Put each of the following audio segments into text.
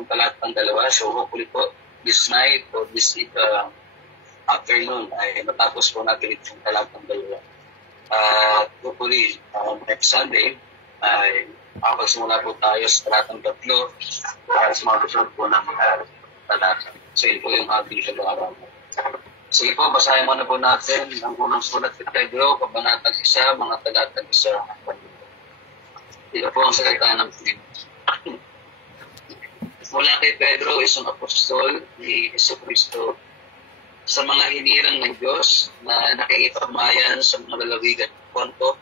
pong talatang 2. So hopefully po, this night or this afternoon ay matapos po natin itong talatang 2. Hopefully, next Sunday ay makapagsimula po tayo sa talatang 3 para sa mga gusto po ng talata. So yun po yung ating kagawang. Sige po, basahin muna po natin ang unang sulat kay Pedro, kabanatang 1, mga talatang 1. Ito po ang salita ng Panginoon. Mula kay Pedro, isang apostol ni Jesucristo, sa mga hinirang ng Diyos na nakikipagmayan sa mga lalawigan ng Ponto,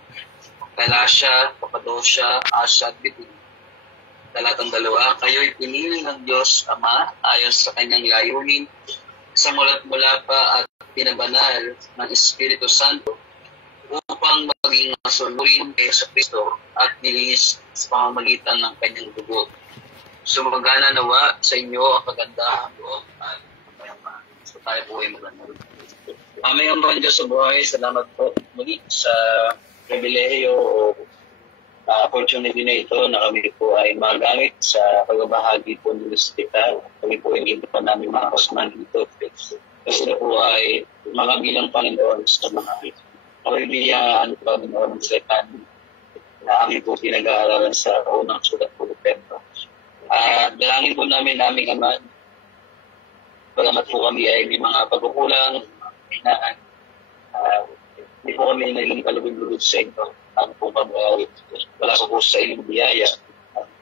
Galacia, Cappadocia, Asia at Bithynia. Talatang 2, kayo'y pinili ng Diyos Ama ayon sa kanyang layunin sa mulat-mula pa at pinabanal ng Espiritu Santo upang maging masunurin kay Jesucristo at nilinis sa pamamagitan ng kanyang dugo. Sumagana nawa sa inyo ang kagandahan loob at kapayamaan. So tayo po ay magandang. Aming ang Diyos sa buhay, salamat po muli sa pribilehiyo o opportunity na ito na kami po ay magamit sa pagbabahagi po ng Lustika. Kami po ay hindi pa namin mga kasman dito. Kasi po ay mga bilang Panginoon sa mga pagbibiyan at Panginoon sa ikan na kami po pinag-aaralan sa unang sulat po ng Pedro. Dalangin po namin aming Ama, bagamat po kami ay may mga pagkukulang, hinaan, hindi po kami naging kalugod-lugod sa inyo. Ang po wala ko po sa inyong biyaya.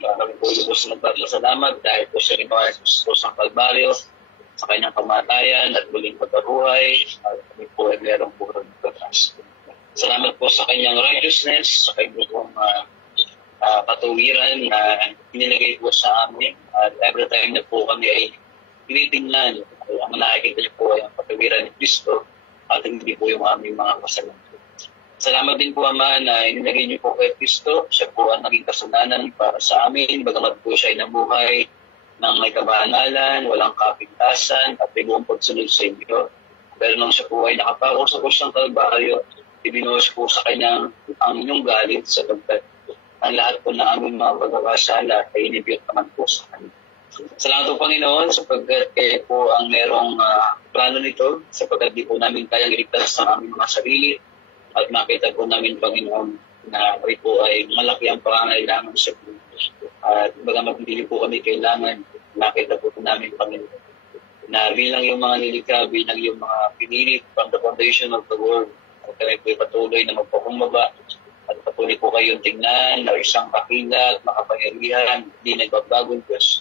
Kami po lubos na nagpapasalamat dahil po sa rinaway sa Kalbaryo, sa kanyang kamatayan at muling pagkabuhay. Kami po ay merong puro ng pagkas. Salamat po sa kanyang righteousness, sa kanyang pong patuwiran na inilagay po sa amin. At every time na po kami ay tinitingnan, ang nakikita niyo po ay ang patuwiran ni Kristo at hindi po yung aming mga kasalanan. Salamat din po, Ama, na inilagay niyo po kay Kristo. Siya po ang naging kasalanan para sa amin. Bagamat po siya ay nabuhay ng may kabanalan, walang kapintasan at may buong pagsunod sa inyo. Pero nang siya po ay nakapako sa kusyang Kalbaryo, ibinuhos po sa kanyang ang inyong galit sapagkat ang lahat po na aming mga pagkakasala ay inibiyot naman po sa kanya. Salamat po, Panginoon, sapagkat kayo po ang merong plano nito, sapagkat di po namin kayang iligtas sa aming mga sarili at makita po namin, Panginoon, na kayo po ay malaki ang pangangailangan sa Panginoon. At bagamat hindi po kami kailangan, makita po namin, Panginoon, na bilang yung mga nilikha, bilang yung mga pinilit from the foundation of the world, at kami po ay patuloy na magpakumbaba at patuloy po kayong tingnan na isang kakila at makapangyarihan, hindi nagbabagong Diyos.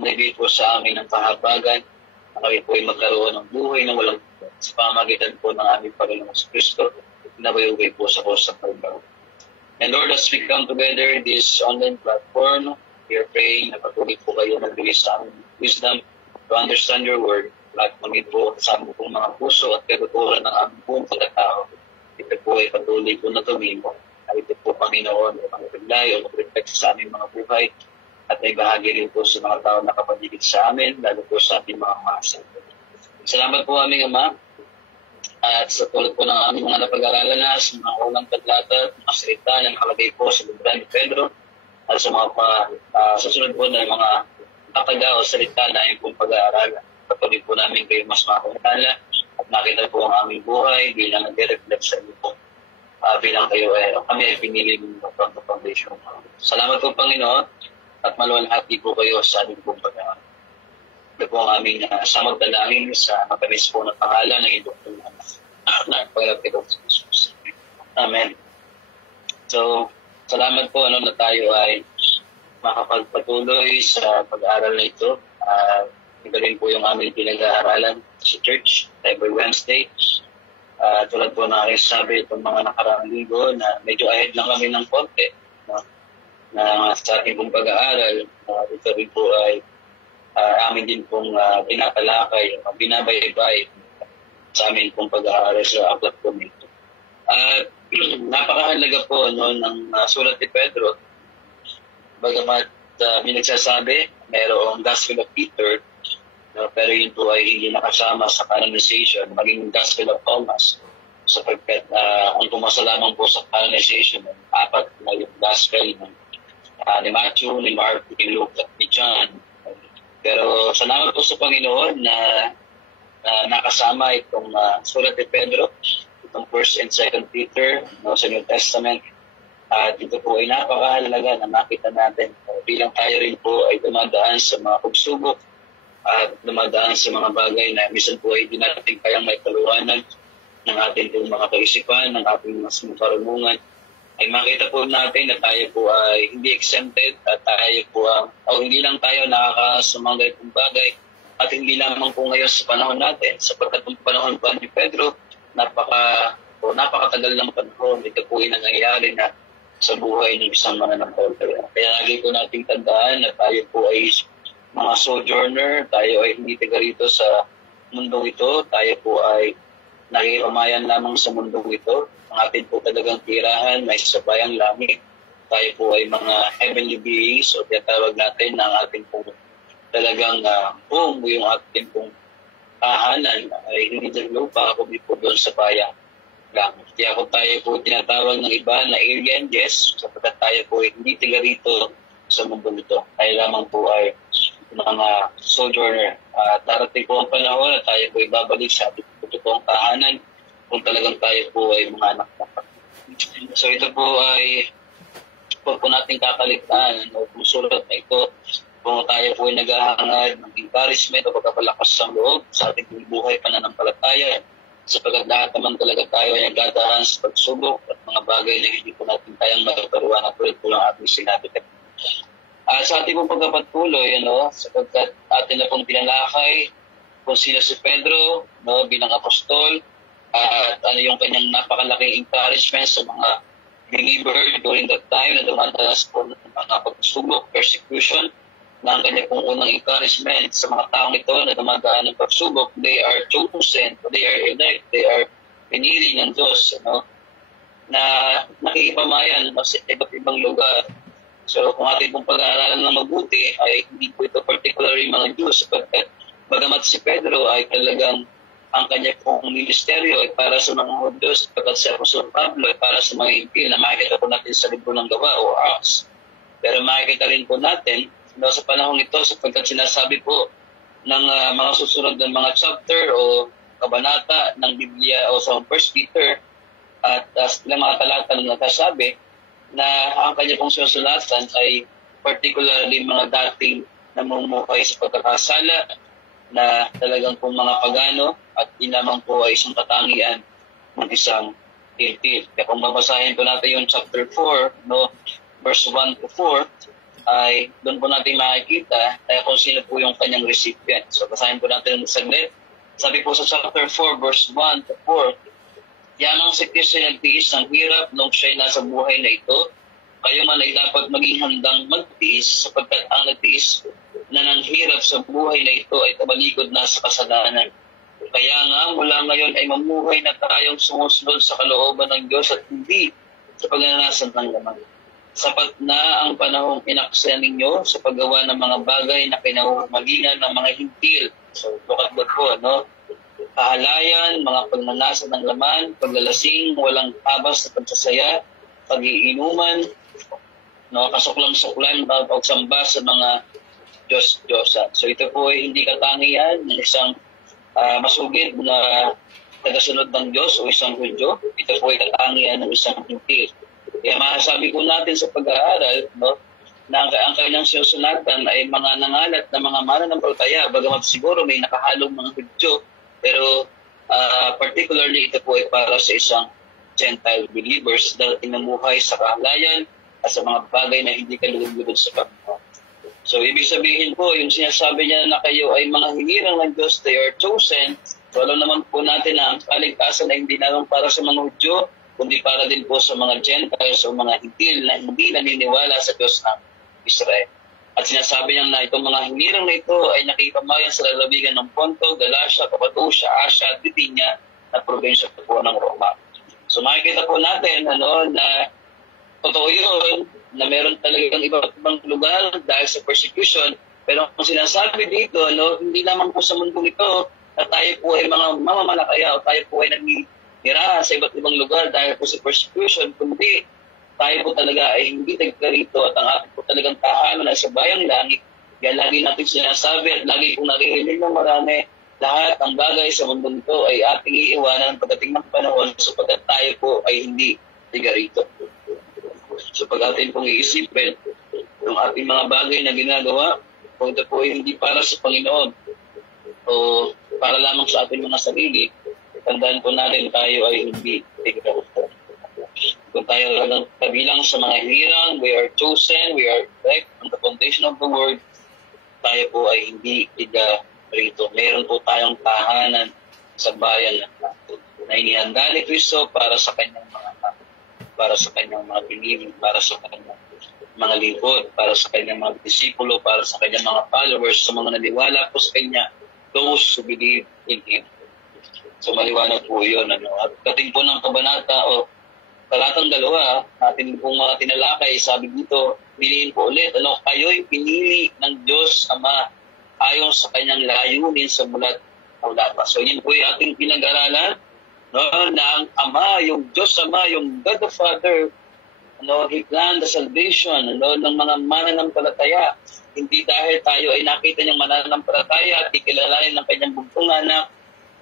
Nagay po sa amin ang kahabagan na kami po ay magkaroon ng buhay na walang sa pamamagitan po ng aming Panginoon sa Kristo, nabayugay po sa kusang Kalbaryo. And Lord, as we come together in this online platform, we are praying na patuloy po kayo nagbigay sa aming wisdom to understand your word. Lahat po sa aming pong mga puso at katuturan ng aming pong pagkatao. Ito po ay patuloy po na tumimo. Ito po, Panginoon, ay mag-reply o mag-reflect sa aming mga buhay at may bahagi rin po sa mga tao na kapaligid sa amin, lalo po sa ating mga mahasal. Salamat po aming Ama at sa tulad po ng aming mga napag-aralan na sa mga unang tatlata, mga salita na nakalagay po sa libro ni Pedro at sa mga susunod po na mga kapag o salita na yung pong pag-aaralan. Patuloy po namin kayo mas makakilala at makita po ang aming buhay bilang nag-reflect sa inyo po. Bilang kayo kami ay pinili from the foundation. Salamat po, Panginoon, at maluwalhati po kayo sa aming pong pag-aaral. Ito po ang aming samagdalangin sa matamis po ng pangalan ng iyong na pagkakita sa Jesus. Amen. So, salamat po na tayo ay makapagpatuloy sa pag-aaral na ito. Ito rin po yung aming pinag-aaralan sa church every Wednesday. Tulad po na aking sabi itong mga nakaraang linggo na medyo ahead lang kami ng konti na sa ating pong pag-aaral. Ito rin po ay amin din pong pinatalakay, binabaybay sa amin pong pag-aaral sa platform ito. Napakahalaga po ng sulat ni Pedro. Bagamat may nagsasabi, mayroong Gospel of Peter, pero yun po ay hindi nakasama sa canonization, maging Gospel of Thomas. Sapagkat ang pumasa lamang po sa canonization, 4 na yung Gospel ni Matthew, ni Mark, ni Luke, at ni John. Salamat po sa Panginoon na nakasama itong sulat ni Pedro, itong 1st and 2nd Peter sa New Testament. At ito po ay napakahalaga na makita natin bilang tayo rin po ay dumadaan sa mga pagsubok at dumadaan sa mga bagay na minsan po ay hindi natin kayang may kaluwanan ng ating po mga kaisipan, ng ating mga karunungan, ay makita po natin na tayo po ay hindi exempted at tayo po hindi lang tayo nakakasamangay pong bagay at hindi lamang po ngayon sa panahon natin sapagkat ang panahon pa ni Pedro napakatagal ng panahon. Ito po ay nangyayari na sa buhay ng isang mananampalataya. Kaya lagi po nating tandaan na tayo po ay mga sojourner, tayo ay hindi taga rito sa mundong ito, tayo po ay nakikamayan lamang sa mundong ito. Ang atin po talagang tirahan ay sa bayang langit. Tayo po ay mga heavenly beings o tinatawag natin na ang ating po talagang home, yung ating pong tahanan ay hindi sa lupa, kundi po doon sa bayang langit. Kaya kung tayo po tinatawag ng iba na alien, yes, sapagkat tayo po ay hindi tiga rito sa mundo nito. Tayo lamang po ay mga sojourner. Darating po ang panahon na tayo po ay babalik sa ating totoong tahanan kung talagang tayo po ay mga anak na. So ito po ay huwag po natin kakaligtaan. Kung sulat na ito, kung tayo po ay naghahangad ng encouragement o pagkapalakas sa loob sa ating buhay pananampalataya, sapagkat lahat naman talaga tayo ay nagdadaan sa pagsubok at mga bagay na hindi po natin kayang magkaruan at ulit po lang ating sinabi. Sa ating pong pagkapatuloy, sapagkat atin na pong pinalakay kung sino si Pedro bilang apostol at ano yung kanyang napakalaking encouragement sa mga believer during that time na dumadanas po ng mga pagsubok, persecution, na ang kanya pong unang encouragement sa mga taong ito na dumadaan ng pagsubok, they are chosen, they are elect, they are pinili ng Diyos, na nakikipamayan sa iba't ibang lugar. So kung ating pong pag-aaralan ng mabuti, ay hindi po ito particularly mga Jews, sapagkat bagamat si Pedro ay talagang ang kanya pong ministeryo ay para sa mga Hudyo, sapagkat si Apostol Pablo ay para sa mga Hintil na makikita po natin sa libro ng Gawa o Acts. Pero makikita rin po natin sa panahon ito sapagkat sinasabi po ng mga susunod ng mga chapter o kabanata ng Biblia o sa 1 Peter at ng mga talata na nagsasabi na ang kanya pong susulatan ay particularly mga dating namumuhay sa pagkakasala na talagang pong mga pagano at di lamang po ay isang katangian ng isang Hintil. Kaya kung babasahin po natin yung chapter 4, verse 1 to 4, ay doon po natin makikita kung sino po yung kanyang recipient. So basahin po natin saglit. Sabi po sa chapter 4 verse 1 to 4, yamang si Kristo ay nagtiis ng hirap nung siya'y nasa buhay na ito, kayo man ay dapat maging handang magtiis sapagkat ang nagtiis na ng hirap sa buhay na ito ay tabalikod na sa kasalanan. Kaya nga mula ngayon ay mamuhay na tayong sumusunod sa kalooban ng Diyos at hindi sa pagnanasa ng laman. Sapat na ang panahong inaksaya ninyo sa paggawa ng mga bagay na kinahumalingan ng mga hintil. So, look at that po, kahalayan, mga pagnanasa ng laman, paglalasing, walang tabas na pagsasaya, pag-iinuman, kasuklam-suklan, pagsamba sa mga Diyos-Diyosan. So, ito po ay hindi katangian ng isang masugid na tagasunod ng Diyos o isang Hudyo. Ito po ay katangian ng isang hintil. Kaya masasabi ko natin sa pag-aaral na ang kanilang sinusunatan ay mga nangalat na mga mananampalataya, bagamat siguro may nakahalong mga Hudyo, pero particularly ito po ay para sa isang Gentile believers dahil tinamuhay sa kahalayan at sa mga bagay na hindi kalugod sa Panginoon. So ibig sabihin po, yung sinasabi niya na kayo ay mga hinirang ng Diyos, they are chosen, so alam naman po natin na ang kaligtasan ay hindi naman para sa mga Hudyo, kundi para din po sa mga Gentiles o mga Hintil na hindi naniniwala sa Diyos ng Israel. At sinasabi niya na itong mga hinirang na ito ay nakipamayan sa lalawigan ng Ponto, Galacia, Cappadocia, Asia at Bithynia na probinsya po ng Roma. So makikita po natin na totoo yun na meron talagang iba't ibang lugar dahil sa persecution. Pero kung sinasabi dito, hindi naman po sa mundong ito na tayo po ay mga mamamalakaya o tayo po ay nira sa iba't ibang lugar dahil po sa persecution, kundi tayo po talaga ay hindi taga rito at ang ating po talagang tahanan ay sa bayang langit Kaya lagi natin sinasabi at lagi kong naririnig ng marami, lahat ng bagay sa mundong ito ay ating iiwanan pagdating ng panahon sapagkat tayo po ay hindi tiga rito. So pag atin pong iisipin, yung ating mga bagay na ginagawa, kung ito po ay hindi para sa Panginoon o para lamang sa ating mga sarili, tandaan po natin tayo ay hindi tiga rito. Kung tayo lang kabilang sa mga hirang, we are chosen, we are elect on the foundation of the world, tayo po ay hindi tiga rito. Meron po tayong tahanan sa bayan na inihanda ni Kristo para sa kanyang mga pinili, para sa kanyang mga lingkod, para sa kanyang mga disipulo, para sa kanyang mga followers, sa mga naniwala po sa kanya, those who believe in Him. So maliwanag po yun. At kating po ng kabanata o talatang 2, natin pong mga tinalakay, sabi dito, piliin po ulit, kayo'y pinili ng Diyos Ama ayon sa kanyang layunin sa mulat pa. So yun po yung ating pinag-aralan, na ang Ama, yung Diyos Ama, yung God the Father, He planned the salvation ng mga mananampalataya. Hindi dahil tayo ay nakita niyang mananampalataya at ikilalanin ng kanyang bugtong anak,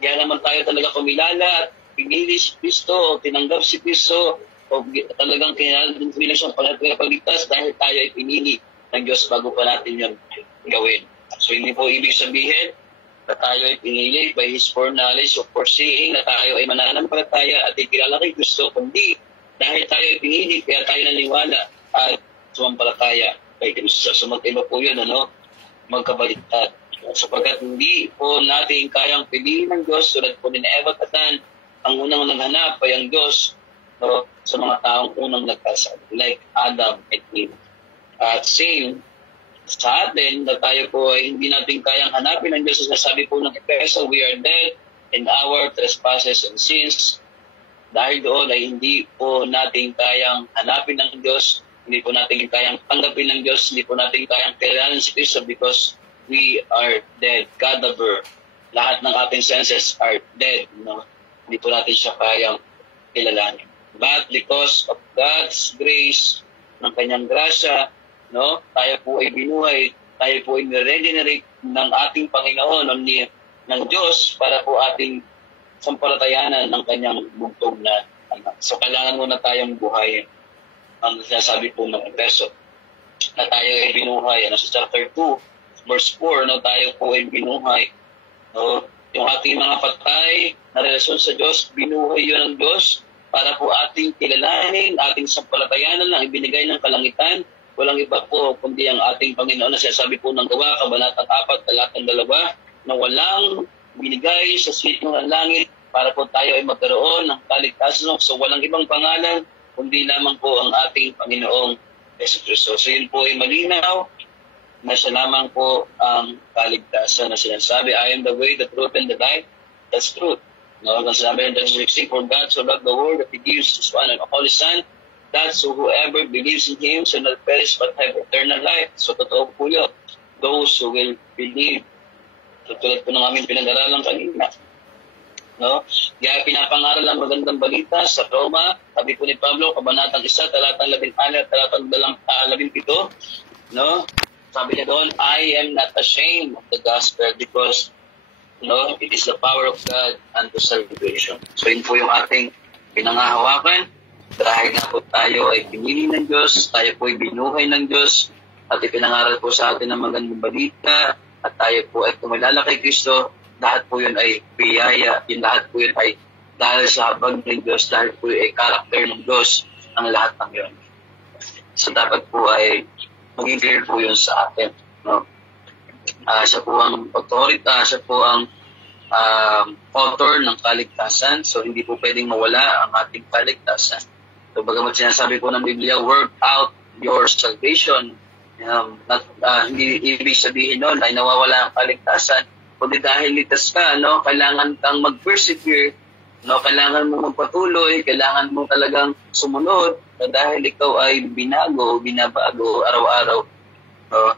kaya naman tayo talaga kumilala at pinili si Kristo, tinanggap si Kristo, o talagang kinalalang siyang pagligtas dahil tayo ay pinili ng Diyos bago pa natin yun gawin. So hindi po ibig sabihin na tayo ay pinili by His foreknowledge o foreseeing na tayo ay mananampalataya at ikilala kay Kristo, kundi dahil tayo ay pinili, kaya tayo naniwala at sumampalataya kay Kristo. So mag-iba po yun, magkabaliktad. Sapagkat hindi po natin kayang piliin ng Diyos, tulad po ni Eva at Adan, ang unang naghanap ay ang Diyos sa mga taong unang nagkasal, like Adam and Eve. At same sa atin, na tayo po ay hindi natin kayang hanapin ng Diyos. Sabi po ng Efeso, we are dead in our trespasses and sins. Dahil doon ay hindi po natin kayang hanapin ng Diyos, hindi po natin kayang tanggapin ng Diyos, hindi po natin kayang kilalanin si Kristo because we are dead, cadaver. Lahat ng ating senses are dead. Hindi po natin siya kayang kilalanin. But because of God's grace, ng kanyang grasya, tayo po ay binuhay, tayo po ay regenerate ng ating Panginoon, ng Diyos, para po ating sampalatayanan ng kanyang bugtong na anak. So kailangan muna tayong buhayin. Ang sinasabi po ng Efeso, na tayo ay binuhay. Sa chapter 2, verse 4, tayo po ay binuhay. Yung ating mga patay na relasyon sa Diyos, binuhay yun ng Diyos para po ating kilalanin, ating sampalatayanan ang ibinigay ng kalangitan. Walang iba po kundi ang ating Panginoon na sinasabi po ng Gawa, Kabanatang 4, Talatang 2, na walang binigay sa sitwang ng langit para po tayo ay magkaroon ng kaligtasan. So walang ibang pangalan kundi lamang po ang ating Panginoong Jesucristo. So yun po ay malinaw na siya lamang po ang kaligtasan na sinasabi, I am the way, the truth, and the life. That's truth. Kung sinabi ng John 16, for God so loved the world that He gives His one and only Son, that so whoever believes in Him shall not perish but have eternal life. So totoo po yun. Those who will believe. So tulad po ng aming pinag-aralan kanina. Kaya pinapangaral ang magandang balita sa Roma, sabi po ni Pablo, Kabanatang 1, Talatang 16, Talatang 17, sabi niya doon, I am not ashamed of the gospel because it is the power of God unto salvation. So yun po yung ating pinangahawakan. Dahil nga po tayo ay pinili ng Diyos, tayo po ay binuhay ng Diyos, at ipinangaral po sa atin ang magandang balita, at tayo po ay kumilala kay Kristo, lahat po yun ay biyaya, lahat po yun ay dahil sa habag ng Diyos, dahil po ay karakter ng Diyos ang lahat ng yun. So dapat po ay maging clear po yun sa atin. Siya po ang authority, siya po ang author ng kaligtasan. So hindi po pwedeng mawala ang ating kaligtasan. So bagamat sinasabi po ng Biblia, work out your salvation. Hindi ibig sabihin nun ay nawawala ang kaligtasan. Kundi dahil litas ka, kailangan kang mag-persevere, kailangan mo magpatuloy, kailangan mo talagang sumunod, dahil ikaw ay binabago araw-araw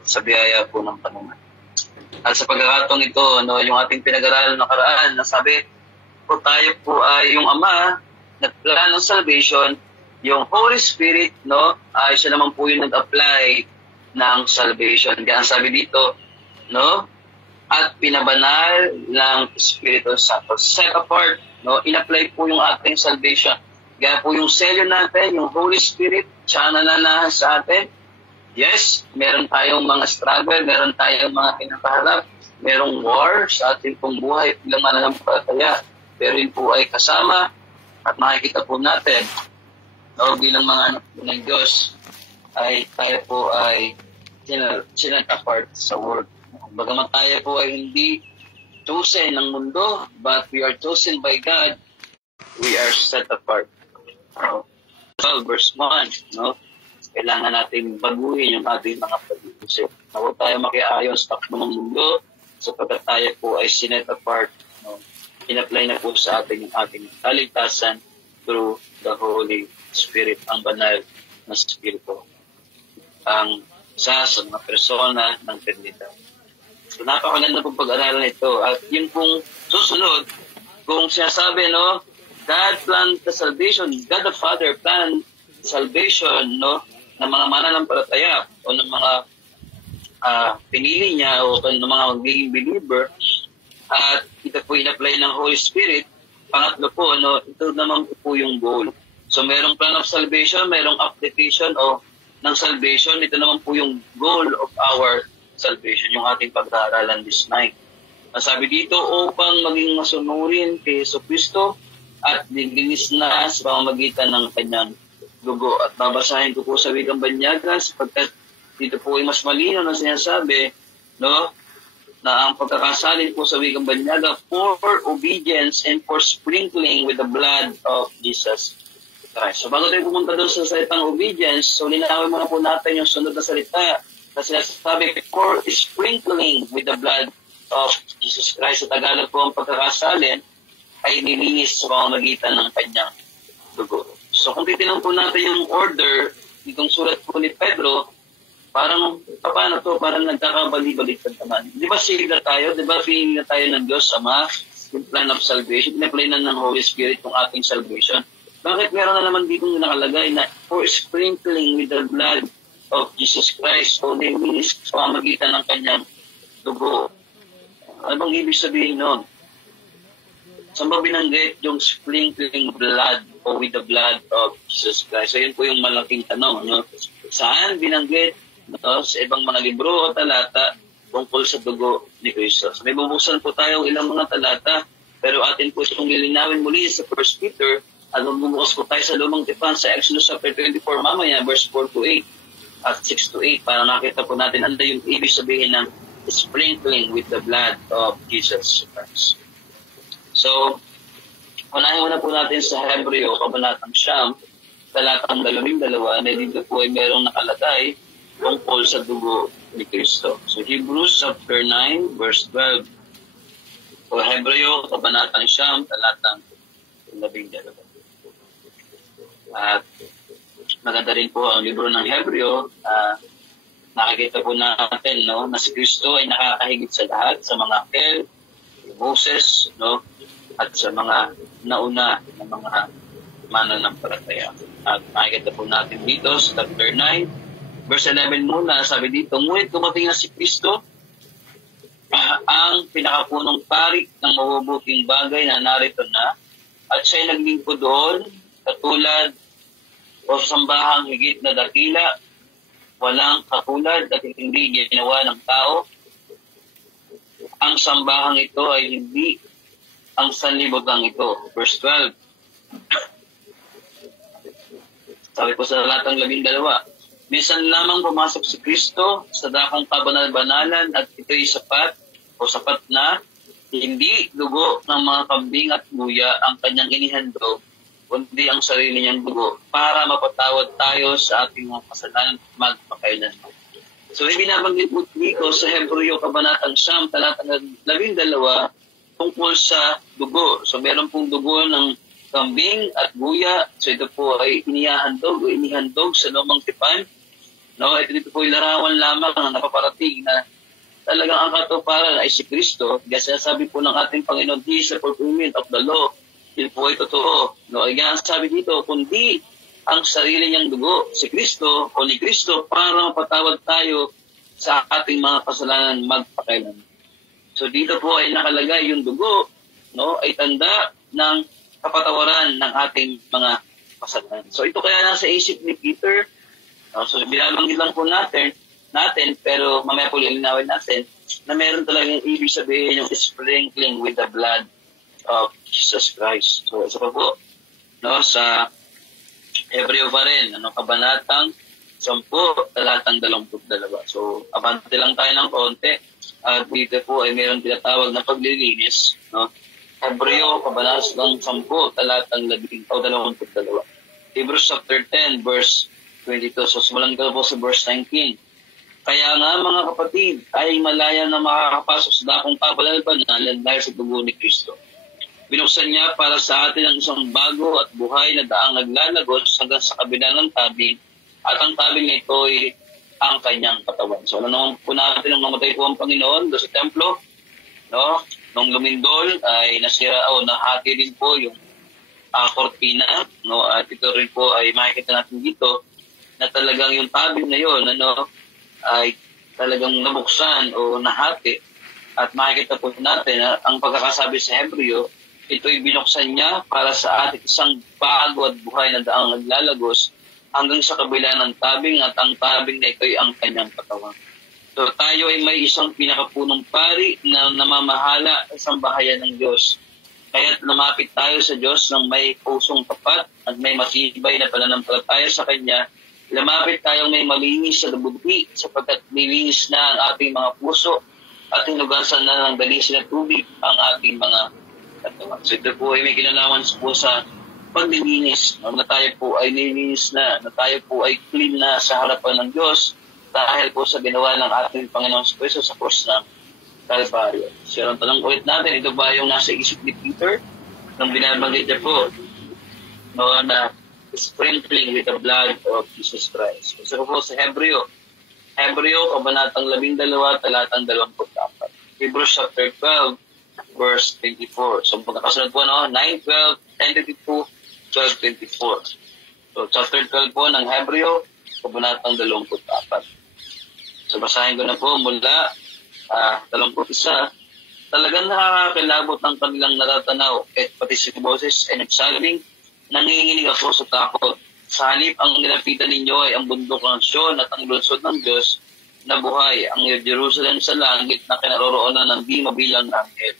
sa biyaya po ng Panginoon. At sa pagkakataong ito, yung ating pinag-aralan nakaraan, nasabi po tayo po ay yung Ama, nagplano ng salvation, yung Holy Spirit, ay siya naman po yung nag-apply ng salvation. Kaya ang sabi dito, no? At pinabanal ng Espiritu Santo. Set apart, no? In-apply po yung ating salvation. Kaya po yung selyo natin, yung Holy Spirit, siya nananahan sa atin. Yes, meron tayong mga struggle, meron tayong mga kinakaharap, merong war sa ating pong buhay bilang mananampalataya. Pero yun po ay kasama at makikita po natin, no, bilang mga anak ng Diyos, ay tayo po ay sinat apart sa world. Bagaman tayo po ay hindi chosen ng mundo, but we are chosen by God, we are set apart. 12 verse 1, no? Kailangan natin baguhin yung ating mga pag-iisip. Huwag tayo makiayon sa takbo ng mundo sapagkat tayo po ay sinet apart. No? In-apply na po sa atin yung ating kaligtasan through the Holy Spirit, ang banal na Espiritu. Ang isa sa mga persona ng Trinidad. So, napakaganda pong pag-aralan ito. At yun pong susunod, kung sinasabi, no, God planned the salvation, God the Father planned salvation, no, ng mga mananampalataya o ng mga pinili niya o ng mga magiging believer, at ito po in-apply ng Holy Spirit. Pangatlo po, no, ito naman po yung goal. So merong plan of salvation, merong application o ng salvation. Ito naman po yung goal of our salvation, yung ating pag-aaralan this night. Sabi dito, upang maging masunurin kay Jesucristo at dilinis na sa pamamagitan ng kanyang dugo. At babasahin ko po sa wikang banyaga sapagkat dito po ay mas malinaw na sinasabi, no, na ang pagkakasalin po sa wikang banyaga for obedience and for sprinkling with the blood of Jesus Christ. So bago tayo pumunta doon sa salitang obedience, so linawin muna po natin yung sunod na salita na sinasabi for sprinkling with the blood of Jesus Christ. Sa Tagalog po ang pagkakasalin ay nilinis sa pamamagitan ng kanyang dugo. So kung titignan po natin yung order itong sulat po ni Pedro, parang paano to? Parang nagkakabali-baliktad naman. Di ba saved na tayo? Di ba feeling na tayo ng Diyos Ama? Yung plan of salvation, in-apply na ng Holy Spirit yung ating salvation. Bakit meron na naman dito nakalagay na for sprinkling with the blood of Jesus Christ o nilinis sa pamamagitan ng kanyang dugo? Ano bang ibig sabihin nun? Saan ba binanggit yung sprinkling blood o with the blood of Jesus Christ? So yun po yung malaking tanong. No? Saan binanggit, no, sa ibang mga libro o talata tungkol sa dugo ni Cristo? So may bubuksan po tayo ilang mga talata, pero atin po itong lilinawin muli sa 1 Peter at bumubukas po tayo sa lumang tipan sa Exodus chapter 24 mamaya, verse 4 to 8 at 6 to 8 para nakita po natin ano yung ibig sabihin ng sprinkling with the blood of Jesus Christ. So, unahin muna po natin sa Hebreo, Kabanatang Siyam, talatang 22, na dito po ay merong nakalagay tungkol sa dugo ni Cristo. So, Hebrews chapter 9, verse 12. O Hebreo, Kabanatang Siyam, talatang 12. At maganda rin po ang libro ng Hebreo. Nakikita po natin, no, na si Cristo ay nakakahigit sa lahat, sa mga anghel, Moses, no, at sa mga nauna na mga mananampalataya. At makikita po natin dito sa chapter 9, verse 11 muna, sabi dito, ngunit dumating na si Kristo, ang pinakapunong pari ng mabubuting bagay na narito na, at siya'y naglingkod doon, katulad o sa sambahang higit na dakila, walang katulad at hindi ginawa ng tao. Ang sambahang ito ay hindi ang sanlibutan ito. Verse 12. Sabi po sa talatang 12, minsan lamang pumasok si Kristo sa dakong kabanal-banalan at ito'y sapat o sapat na hindi dugo ng mga kambing at luya ang kanyang inihandog, kundi ang sarili niyang dugo para mapatawad tayo sa ating mga kasalanan magpakailanman. So, ibinabanggit po dito sa Hebreo Kabanatang Siyam, talatang 12, tungkol sa dugo. So, meron pong dugo ng kambing at guya. So, ito po ay inihandog sa lumang tipan. No, ito dito po ay larawan lamang na napaparating na talagang ang katuparan ay si Kristo. Kasi sabi po ng ating Panginoon, He is the fulfillment of the law. Ito po ay totoo. No, ang sabi dito, kundi ang sarili niyang dugo, si Kristo o ni Kristo, para mapatawad tayo sa ating mga kasalanan magpakailan. So dito po ay nakalagay yung dugo, no, ay tanda ng kapatawaran ng ating mga kasalanan. So ito kaya nasa isip ni Peter. So binabanggit lang po natin, pero mamaya po lilinawin natin na meron talagang ibig sabihin yung sprinkling with the blood of Jesus Christ. So isa pa po, no, sa Hebreo pa rin, kabanatang 10, talatang 22. So abante lang tayo ng konti. At dito po ay meron tinatawag na paglilinis, no? Hebreo, kabanatang 10, talatang 22. Hebrews chapter 10, verse 22. So simulan ko po sa verse 19. Kaya nga mga kapatid, ay malaya na makakapasok sa dakong kapalalbanan dahil sa dugo ni Kristo. Binuksan niya para sa atin ang isang bago at buhay na daang naglalagos hanggang sa kabila ng tabing, at ang tabing nito ay ang kanyang katawan. So, naman po natin nung namatay po ang Panginoon doon sa templo, no? Nung lumindol ay nasira o nahati din po yung kortina, no? At ito rin po ay makikita natin dito na talagang yung tabing na yun, ay talagang nabuksan o nahati. At makikita po natin na ang pagkakasabi sa Hebreo, ito'y binuksan niya para sa ating isang bago at buhay na daang naglalagos hanggang sa kabila ng tabing, at ang tabing na ito'y ang kanyang katawan. So tayo ay may isang pinakapunong pari na namamahala sa sambahayan ng Diyos. Kaya lumapit tayo sa Diyos ng may pusong tapat at may matibay na pananampalataya sa Kanya. Lumapit tayong may malinis sa lubuti, sapagkat nilinis na ang ating mga puso at hinugasan na ng dalisin na tubig ang ating mga katawan. So ito po ay may kinalaman po sa paglilinis, na tayo po ay nilinis na tayo po ay clean na sa harapan ng Diyos dahil po sa ginawa ng ating Panginoong Kristo sa cross ng Calvario. So ang tanong ulit natin, ito ba yung nasa isip ni Peter nang binabanggit niya po, no, na sprinkling with the blood of Jesus Christ? So po sa Hebreo, kabanatang 12, talatang 24. Hebrews chapter 12, verse 24. So pagkakasunod po, 9, 12, 10, 22, 12, 24. So chapter 12 po ng Hebreo, kabanatang 24. So basahin ko na po mula 21. Talagang nakakakilabot ng kanilang natatanaw, at pati si Moses ay nagsabing, nanginginig ako sa takot. Sa halip ang nilapitan ninyo ay ang bundok ng Sion at ang lungsod ng Diyos na buhay, ang Jerusalem sa langit na kinaroroonan ng di mabilang na anghel.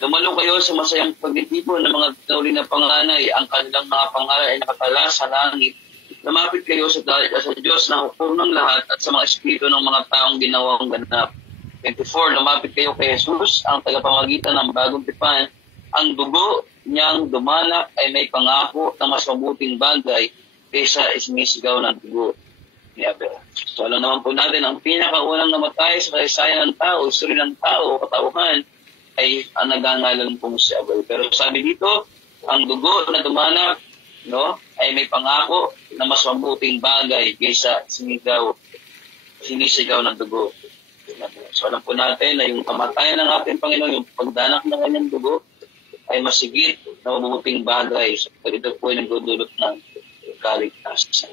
Dumalo kayo sa masayang pagtitipon ng mga tinuli na panganay, ang kanilang mga pangalan ay nakatala sa langit. Lumapit kayo sa Diyos na hukom ng lahat at sa mga espiritu ng mga taong ginawang ganap. 24, lumapit kayo kay Jesus, ang tagapamagitan ng bagong tipan. Ang dugo niyang dumanak ay may pangako na mas mabuting bagay kaysa ismisigaw ng dugo ni Abel. So alam naman po natin, ang pinakaunang namatay sa kasaysayan ng tao, isuri ng tao, katauhan, ay ang nagangalan po si Abel. Pero sabi dito, ang dugo na dumanak, ay may pangako na mas mabuting bagay kaysa sinisigaw ng dugo. So alam po natin na yung kamatayan ng ating Panginoon, yung pagdanak ng kanyang dugo, ay masigit na mabuting bagay. So ito po ay nagdudulot ng kaligtasan.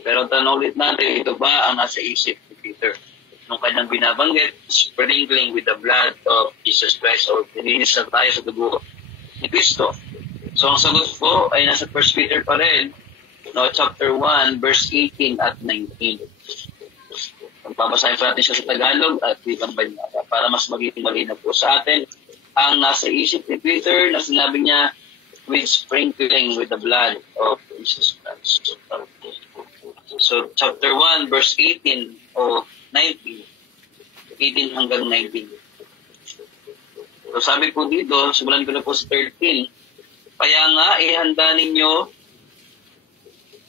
Pero tanong ulit natin, ito ba ang nasa isip ni Peter nung kanyang binabanggit, sprinkling with the blood of Jesus Christ, o nilinis na tayo sa dugo ni Kristo? So ang sagot po ay nasa 1 Peter pa rin, chapter 1, verse 18 at 19. Babasahin po natin siya sa Tagalog at wikang Banyaya para mas magiging malinaw po sa atin ang nasa isip ni Peter na sinabi niya, with sprinkling with the blood of Jesus Christ. So chapter 1, verse 18 o 19. 18 hanggang 19. So sabi po dito, simulan ko na po sa 13. Kaya nga, ihanda ninyo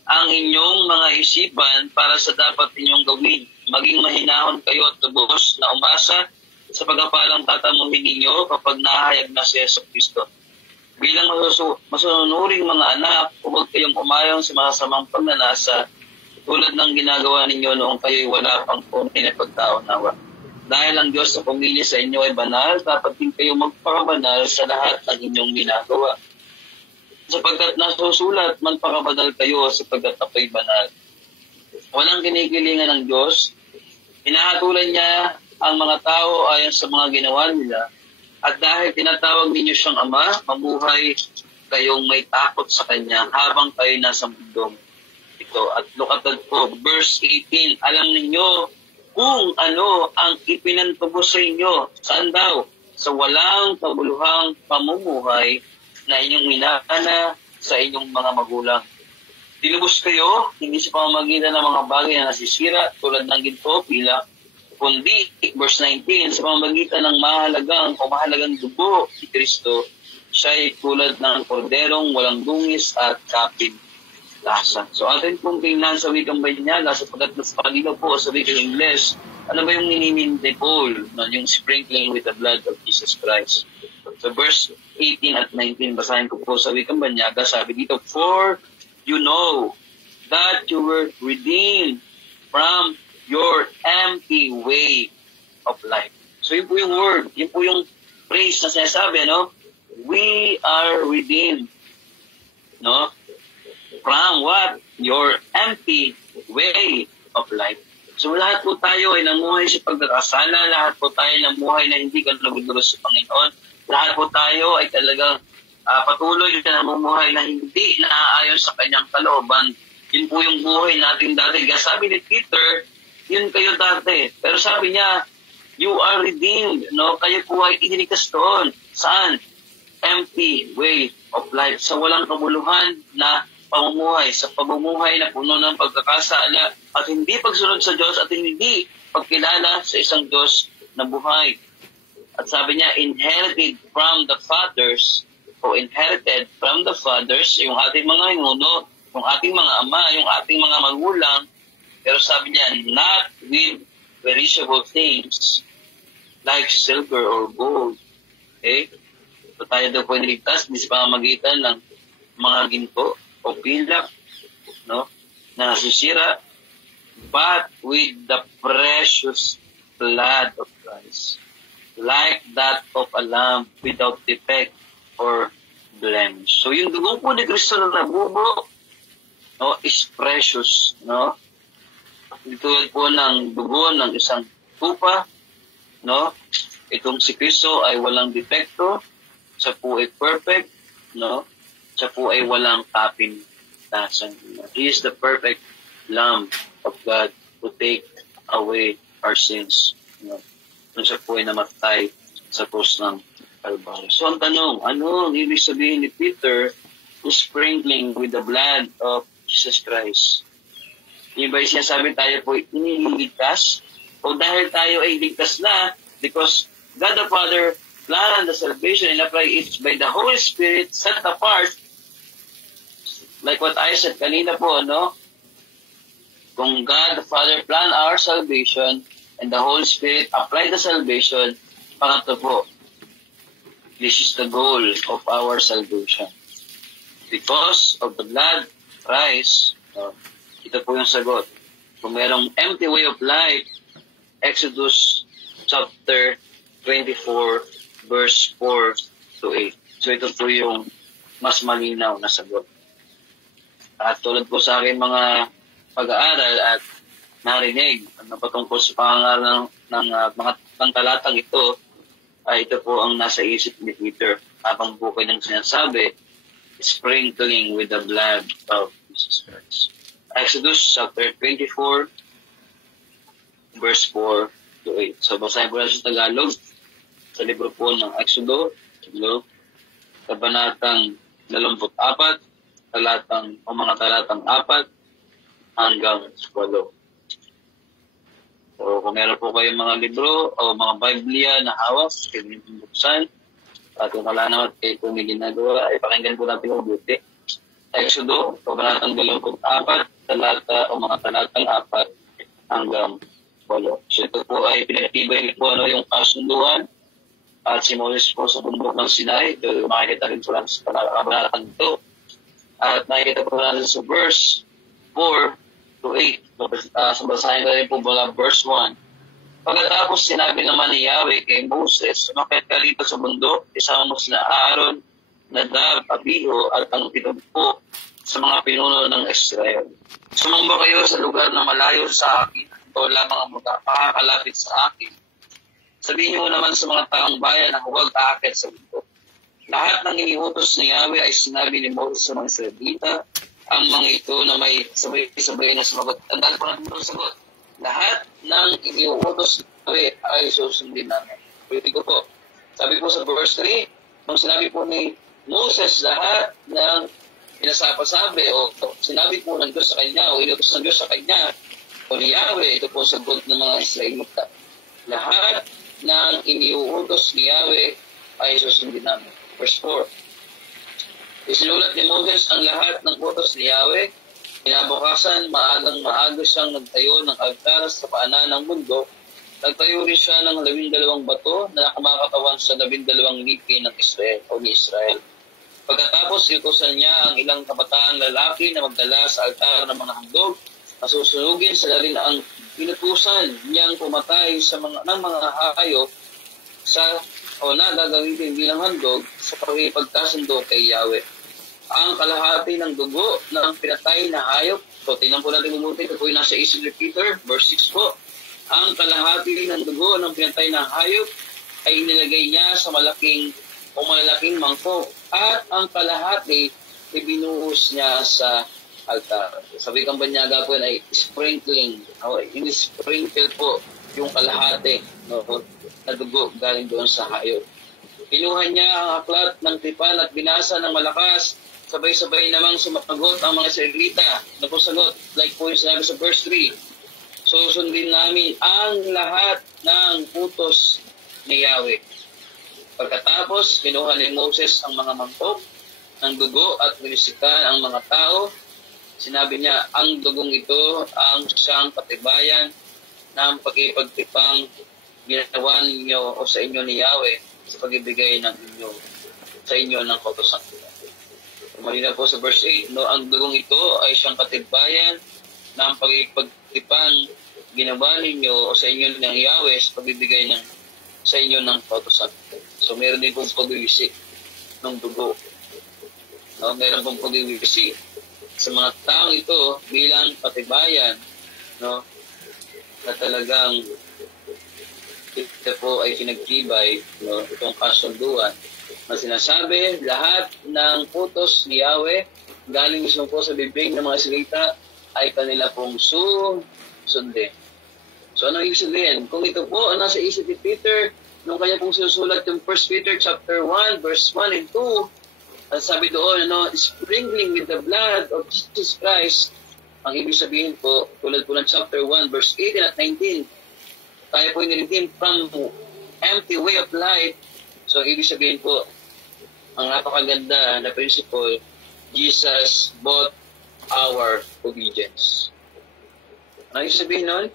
ang inyong mga isipan para sa dapat ninyong gawin. Maging mahinahon kayo at tubos na umasa sa pagkapalang tatamuhin ninyo kapag nahayag na si Yesu Kristo. Bilang masunuring mga anak, huwag kayong umayong sa masasamang pagnanasa tulad ng ginagawa ninyo noong kayo'y wala pang tunay na pagtaunawa. Dahil ang Diyos sa pumili sa inyo ay banal, dapat din kayo magpakabanal sa lahat ng inyong ginagawa. sapagkat nasusulat, magpakabadal kayo sapagkat ako'y banal. Walang kinikilingan ng Diyos. Hinahatulan niya ang mga tao ayon sa mga ginawa nila. At dahil tinatawag ninyo siyang Ama, mabuhay kayong may takot sa Kanya habang kayo nasa mundong ito. At look at that po, verse 18, alam ninyo kung ano ang ipinantubos sa inyo. Saan daw? Sa walang kabuluhang pamumuhay na inyong minana sa inyong mga magulang. Tinubos kayo, hindi sa pamamagitan ng mga bagay na nasisira tulad ng ginto, pilak, kundi, verse 19, sa pamamagitan ng mahalagang dugo ni Kristo, siya ay tulad ng korderong walang dungis at kapintasan. So atin pong tingnan sa wikang Banyaga, sapagkat mas palino po sa wikang Ingles, ano ba yung ninimin ni Paul, yung sprinkling with the blood of Jesus Christ. So verse 18 at 19, basahin ko po sa wikang Banyaga, sabi dito, for you know that you were redeemed from your empty way of life. So yun po yung word, yun po yung phrase na sinasabi, no? We are redeemed, no? From what? Your empty way of life. So lahat po tayo ay namuhay sa pagkakasala, lahat po tayo namuhay na hindi kalugod-lugos sa Panginoon, lahat po tayo ay talagang patuloy na namumuhay na hindi naaayon sa kanyang kalooban. Yun po yung buhay natin dati. Kaya sabi ni Peter, yun kayo dati. Pero sabi niya, you are redeemed. No? Kayo po ay iniligtas doon. Saan? Empty way of life. Sa walang kabuluhan na pamumuhay. Sa pamumuhay na puno ng pagkakasala at hindi pagsunod sa Diyos at hindi pagkilala sa isang Diyos na buhay. At sabi niya, inherited from the fathers, yung ating mga hinuno, yung ating mga ama, yung ating mga magulang. Pero sabi niya, not with perishable things like silver or gold. Okay? So tayo daw po niligtas, hindi sa pamamagitan ng mga ginto o pilak, no, na nasisira, but with the precious blood of Christ, like that of a lamb without defect or blemish. So yung dugo po ni Kristo na nabubo, no, is precious, no? Tulad po ng dugo ng isang tupa, no? Itong si Kristo ay walang depekto, siya po ay perfect, no? Siya po ay walang kapintasan. He is the perfect Lamb of God who take away our sins, no? Nung siya po ay namatay sa krus ng Calvary. So ang tanong, ano ang ibig sabihin ni Peter sprinkling with the blood of Jesus Christ? Yung ba yung sinasabi tayo po iniligtas? O dahil tayo ay ligtas na because God the Father planned the salvation and applied it by the Holy Spirit set apart, like what I said kanina po, no? Kung God the Father planned our salvation and the Holy Spirit applied the salvation, pangatlo po, this is the goal of our salvation. Because of the blood of Christ, ito po yung sagot. Kung merong empty way of life, Exodus chapter 24, verse 4 to 8. So ito po yung mas malinaw na sagot. At tulad po sa aking mga pag-aaral at narinig na patungkol sa pangangaral ng mga talatang ito, ay ito po ang nasa isip ni Peter habang po kanyang sinasabi, sprinkling with the blood of Jesus Christ. Exodus chapter 24, verse 4 to 8. So basahin po natin sa Tagalog, sa libro po ng Exodo, kabanatang 24, mga talatang 4 hanggang 8. So, kung meron po kayong mga libro o mga Biblia na hawak, pwede nyo buksan. At kung wala naman kayo kung may ginagawa, ay pakinggan po natin ang buti. Exodo, kabanatang 24, mga talatang 4 hanggang 8. So, ito po ay pinatibay po yung kasunduan. At si Moses po sa bundok ng Sinai, ito makikita rin po lang sa kabanatang ito. At nakikita po natin sa verse 4 to 8. So basahin ko rin po mula verse 1. Pagkatapos sinabi naman ni Yahweh kay Moses, sumakit ka rito sa bundok, isama mo sila Aaron, Nadab, Abihu at ang 70 sa mga pinuno ng Israel. Sumamba kayo sa lugar na malayo sa akin, o lamang ang makakalapit sa akin. Sabihin niyo naman sa mga taong bayan na huwag aakyat sa bundok. Lahat ng iniutos ni Yahweh ay sinabi ni Moses sa mga Israelita. Ang mga ito na may sabay-sabay na sumagot. Tandaan po natin ang sagot. Lahat ng iniutos ni Yahweh ay susundin namin. Pwede ko po. Sabi po sa verse 3, nung sinabi po ni Moses lahat ng pinasapasabi o sinabi po ng Diyos sa kanya o inutos ng Diyos sa kanya o ni Yahweh, ito po sagot ng mga Israelita. Lahat ng iniuutos ni Yahweh ay susundin namin. Verse 4. Isinulat ni Moses ang lahat ng utos ni Yahweh. Kinabukasan, maagang-maaga siyang nagtayo ng altar sa paanan ng mundo. Nagtayo rin siya ng 12 bato na kumakatawan sa 12 ngipin ng Israel o ni Israel. Pagkatapos, iutosan niya ang ilang kabataang lalaki na magdala sa altar ng mga handog na susunugin sa lalin ang inutusan niyang pumatay ng mga hayop sa o na gagamitin bilang handog sa pagkasundo kay Yahweh. Ang kalahati ng dugo ng pinatay na hayop, so tingnan po natin mabuti, ito po yung nasa isip ni Peter, verse 6 po. Ang kalahati ng dugo ng pinatay na hayop ay inilagay niya sa malalaking mangkok at ang kalahati ibinuhos niya sa altar. Sabi kang banyaga po ay sprinkling. Ini-sprinkle po yung kalahati na dugo galing doon sa hayop. Kinuha niya ang aklat ng tipan at binasa ng malakas. Sabay-sabay namang sumagot ang mga Israelita. Napusagot, like po yung sinabi sa verse 3. Susundin namin ang lahat ng utos ni Yahweh. Pagkatapos, kinuha ni Moses ang mga mangkok ng dugo at binisikan ang mga tao. Sinabi niya, ang dugong ito ang siyang patibayan ng pagkipagtipang ginawa ninyo o sa inyo ni Yahweh sa pag-ibigay sa inyo ng kautosan. Malina po sa verse 8, ang dugong ito ay siyang patibayan ng pagkipagtipang ginawa ninyo o sa inyo ng Yahweh sa pagbibigay sa inyo ng kautosan. So meron din pong pag-iwisik ng dugo. Meron pong pag-iwisik sa mga taong ito bilang patibayan na talagang ito po ay kinagtibay itong kasunduan na sinasabi lahat ng utos ni Yahweh galing mismo po sa bibig ng mga Israelita ay kanila pong sundin. So ano ibig sabihin? Kung ito po ang nasa isip ni Peter nung kanya pong sinusulat yung 1 Peter chapter 1 verse 1 and 2, at sabi doon, sprinkling with the blood of Jesus Christ, ang ibig sabihin po, tulad po ng chapter 1 verse 18 at 19, tayo po niredeem from empty way of life. So ibig sabihin po, ang napakaganda na principle, Jesus bought our obedience. Ano ibig sabihin nun?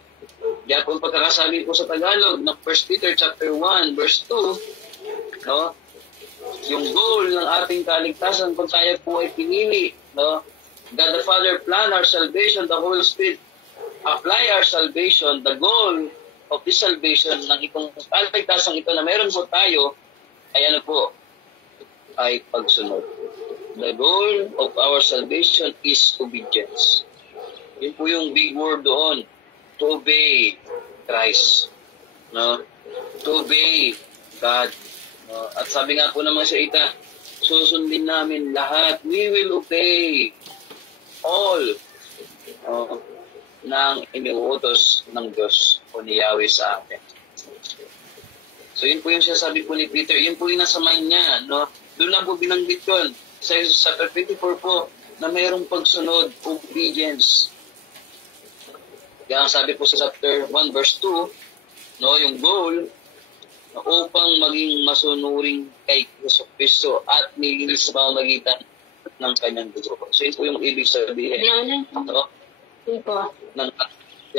Diyan po pagkakasabi po sa Tagalog ng 1 Peter chapter 1 verse 2, yung goal ng ating kaligtasan kung tayo po ay pinili, God the Father plan our salvation, the Holy Spirit apply our salvation, the goal of this salvation ng itong kaligtasan ito na meron po tayo ay ay pagsunod. The goal of our salvation is obedience. Yun po yung big word doon. To obey Christ. To obey God. At sabi nga po ng mga Israelita, susundin namin lahat. We will obey all ng iniuutos ng Diyos o ni Yahweh sa atin. So yun po yung sinasabi po ni Peter. Yun po yung nasa mind niya. Doon lang po binanggit yun. Sa chapter 24 po na mayroong pagsunod, obedience. Kaya sabi po sa chapter 1 verse 2, yung goal upang maging masunuring kay Kristo at nilinis sa pamamagitan ng kanyang dugo. So yun po yung ibig sabihin. Kaya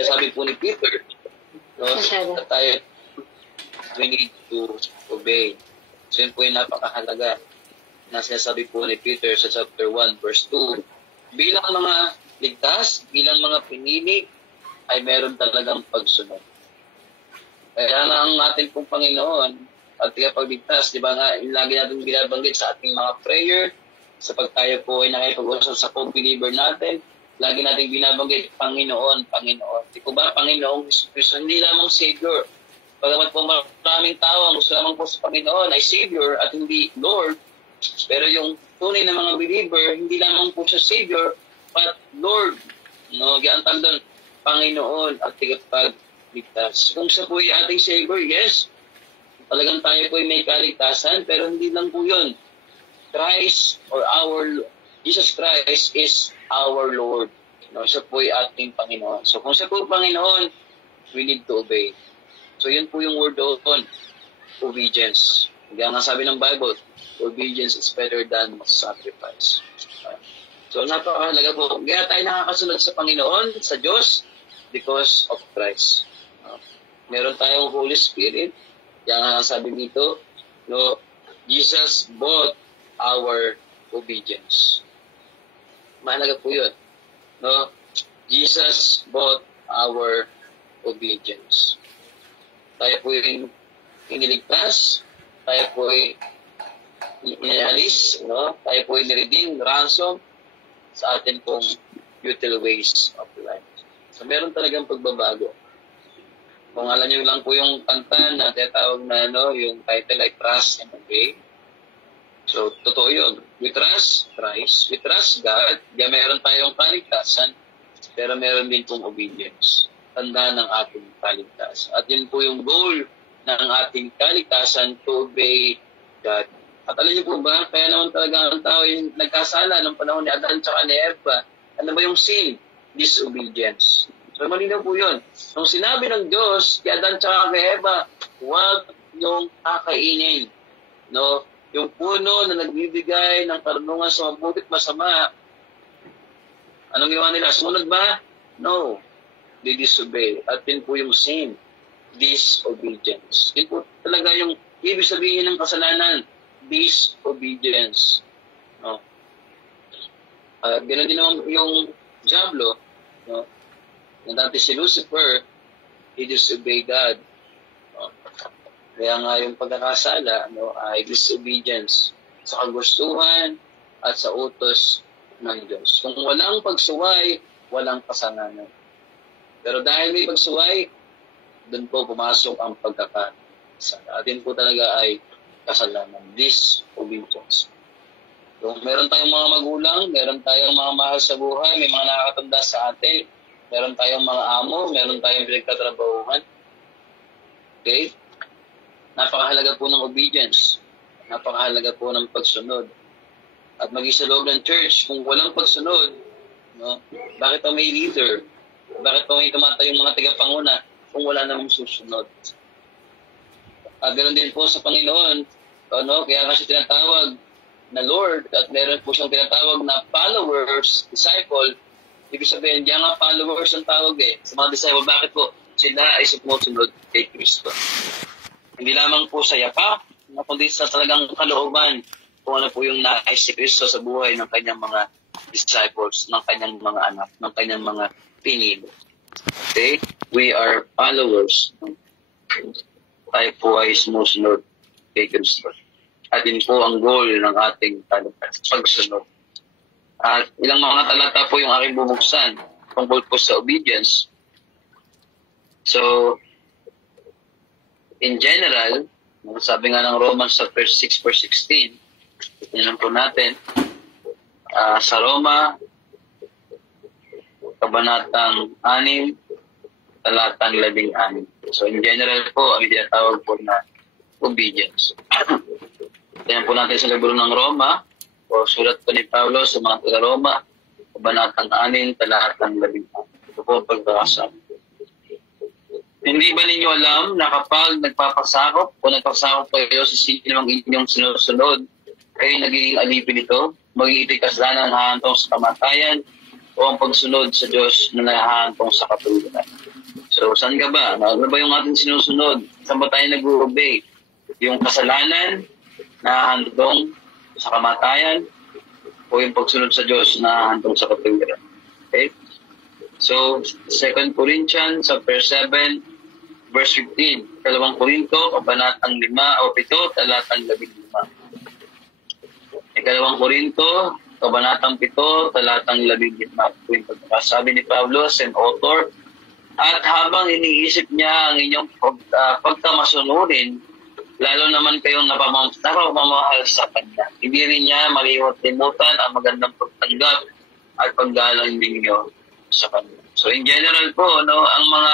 sabi po ni Peter, na tayo, we need to obey. So yun po yung napakahalaga na sinasabi po ni Peter sa chapter 1 verse 2. Bilang mga ligtas, bilang mga pinili, ay meron talagang pagsunod. Kaya na ang ating pong Panginoon at tagapagligtas. Di ba nga, yung lagi natin binabanggit sa ating mga prayer, sa pag tayo po ay nakipag-usap sa co-believer natin, lagi natin binabanggit, Panginoon, Panginoon. Di po ba, Panginoong Kristo, hindi lamang Savior. Pagamat po maraming tao ang gusto lamang po sa Panginoon ay Savior at hindi Lord, pero yung tunay na mga believer, hindi lamang po siya Savior, but Lord. No, giantang doon, Panginoon at tagapagligtas. Kung siya po ay ating Savior, yes, talagang tayo po ay may kaligtasan, pero hindi lang po yun. Christ or Jesus Christ is our Lord. No, siya po ay ating Panginoon. So kung siya po Panginoon, we need to obey. So yun po yung word doon, obedience. Kaya nga sabi ng Bible, obedience is better than sacrifice. So napakahalaga po. Kaya tayo nakakasunod sa Panginoon, sa Diyos, because of Christ. Meron tayong Holy Spirit. Kaya nga sabi dito, no, Jesus bought our obedience. Mahalaga po yun. No? Jesus bought our obedience. Tayo po yung iniligtas, tayo po yung inalis, no? Tayo po yung niredeem, ransom sa atin pong futile ways of life. So meron talagang pagbabago. Kung alam niyo lang po yung kanta na tinatawag na yung title ay Trust and Obey. So totoo yun. We trust Christ, we trust God, kaya meron tayong kaligtasan, pero meron din pong obedience. Tanda ng ating kaligtasan. At yun po yung goal ng ating kaligtasan, to obey God. At alam niyo po ba, kaya naman talaga ang tao yung nagkasala ng panahon ni Adan at ni Eva. Ano ba yung sin? Disobedience. So malinaw po yun. Nung sinabi ng Diyos kay Adan at kay Eva, huwag niyong kakainin. No? Yung puno na nagbibigay ng karunungan sa mabuti at masama, anong ginawa nila? Sumunod ba? No. They disobey. At yun po yung sin, disobedience. Yun po talaga yung ibig sabihin ng kasalanan, disobedience. No? Ganoon din naman yung Diablo, no? Yung dati si Lucifer, he disobeyed God. No? Kaya nga yung pagkakasala, ay disobedience sa kagustuhan at sa utos ng Diyos. Kung walang pagsuway, walang kasalanan. Pero dahil may pagsuway, doon po pumasok ang pagkakasala. Atin po talaga ay kasalanan, disobedience. Kung meron tayong mga magulang, meron tayong mga mahal sa buhay, may mga nakakatanda sa atin, meron tayong mga amo, meron tayong pinagtatrabahuhan. Okay? Napakahalaga po ng obedience. Napakahalaga po ng pagsunod. At maging sa loob ng church, kung walang pagsunod, bakit pa may leader? Bakit pa may tumatayong mga tagapanguna kung wala namang susunod? At ganoon din po sa Panginoon, kaya kasi tinatawag na Lord at meron po siyang tinatawag na followers, disciple. Ibig sabihin, diyan nga followers ang tawag sa mga disciple. Bakit po? Sila ay sumusunod kay Kristo. Hindi lamang po sa yapa, kundi sa talagang kalooban kung ano po yung nais si Kristo sa buhay ng kanyang mga disciples, ng kanyang mga anak, ng kanyang mga pinili. Okay? We are followers. Tayo po ay sumusunod kay Kristo. At yun po ang goal ng ating pagsunod. At ilang mga talata po yung aking bubuksan tungkol po sa obedience. So, in general, sabi nga ng Romans chapter 6 verse 16, tingnan po natin, sa Roma, kabanatang 6, talatang 16. So in general po, ang tinatawag po na obedience. Tingnan po natin sa libro ng Roma, o sulat po ni Pablo sa mga taga-Roma, kabanatang 6, talatang 16. Ito po ang pagkakasabi. Hindi ba ninyo alam na kapag nagpapasakop o nagpapasakop kayo sa sino ang inyong sinusunod, kayo nagiging alipin nito, magiging kasalanan na hahantong sa kamatayan o ang pagsunod sa Diyos na nahahantong sa katulugan. So, saan ka ba? Ano ba yung ating sinusunod? Saan ba tayo nag-obey? Yung kasalanan na hahantong sa kamatayan o yung pagsunod sa Diyos na nahahantong sa katulugan? Okay? So, 2 Corinthians chapter 7, verse 15. 2 Korinto, kabanatang 5 o 7, talatang 15. 2 Korinto, kabanatang 7, talatang 15. Sabi ni Pablo, same author, at habang iniisip niya ang inyong pagkamasunurin, lalo naman kayong napamamahal sa Kanya. Hindi rin niya malimutan ang magandang pagtanggap at paggalang ninyo sa Kanya. So in general po, no, ang mga